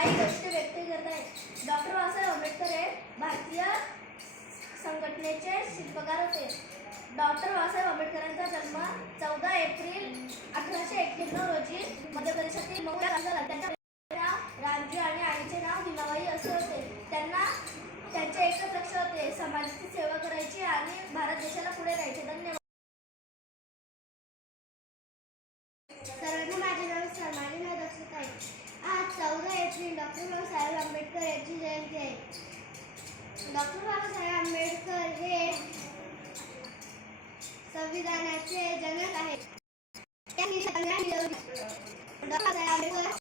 काही गोष्टी व्यक्ती करत आहेत. डॉक्टर बाबासाहेब आंबेडकर हे भारतीय संघटनेचे शिल्पकार होते. डॉक्टर बाबासाहेब आंबेडकरांचा जन्म चौदा एप्रिल अठराशे एक्क्याण्णव रोजी मध्य प्रदेशातील महुआ झाला. त्यांच्या नाव रामजी आणि आईचे नाव हिमाबाई असे होते. त्यांना त्यांचे एकच लक्ष होते. समाजाची सेवा करायची आणि भारत देशाला पुढे जायचे. धन्यवाद. डॉक्टर बाबासाहेब आंबेडकर हे संविधानाचे जनक आहेत. बाबासाहेब आंबेडकर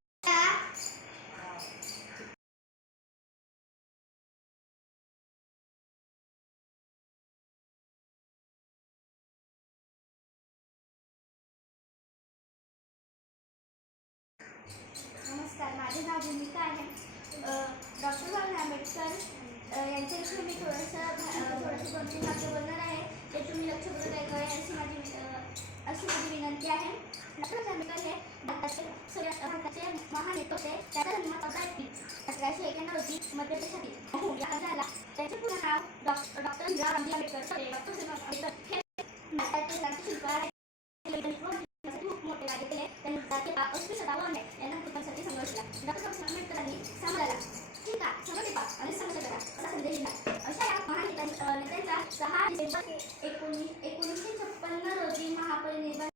नमस्कार, माझे नाव भूमिका आहे. डॉक्टर बाबासाहेब आंबेडकर यांच्याविषयी मी थोडंसं थोडंसं दोन तीन वाक्य बोलणार आहे, ते तुम्ही लक्षपूर्वक ऐकावे अशी माझी अशी माझी विनंती आहे. डॉक्टर हे, भारताचे सूर्य- भारताचे महान होते, त्याचा जन्म चौदा एप्रिल अठराशे एक्याण्णव रोजी मध्य प्रदेशातील झाला. त्याचे पूर्ण नाव doctor doctor Bhimrao Ramji Ambedkar doctor Bhimrao Ambedkar हे भारताचे राष्ट्रीय शिल्पकार खूप मोठे कार्य केले. त्यांनी जातीय अस्पृश्यता यांना मुक्तीसाठी संघर्ष डॉक्टर आंबेडकरांनी समाजाला सहा डिसेंबर एकोणीस रोजी महापरिनिर्वाण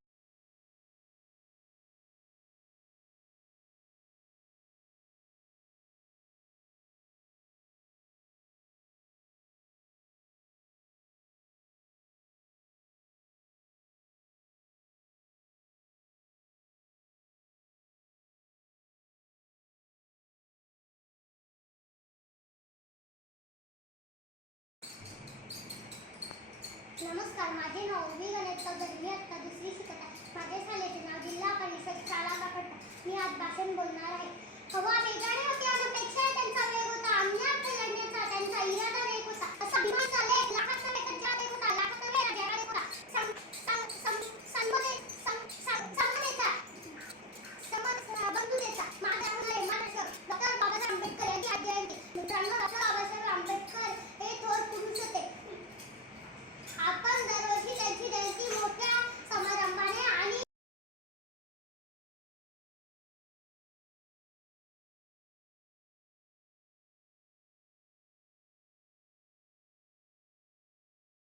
नमस्कार माझे नाव मी गणेश चौधरी मी आता दुसरी शिकत आहे. माझ्या शाळेचे नाव जिल्हा परिषद शाळा कापडता मी आज भाषण बोलणार आहे. हवा वेगाने होते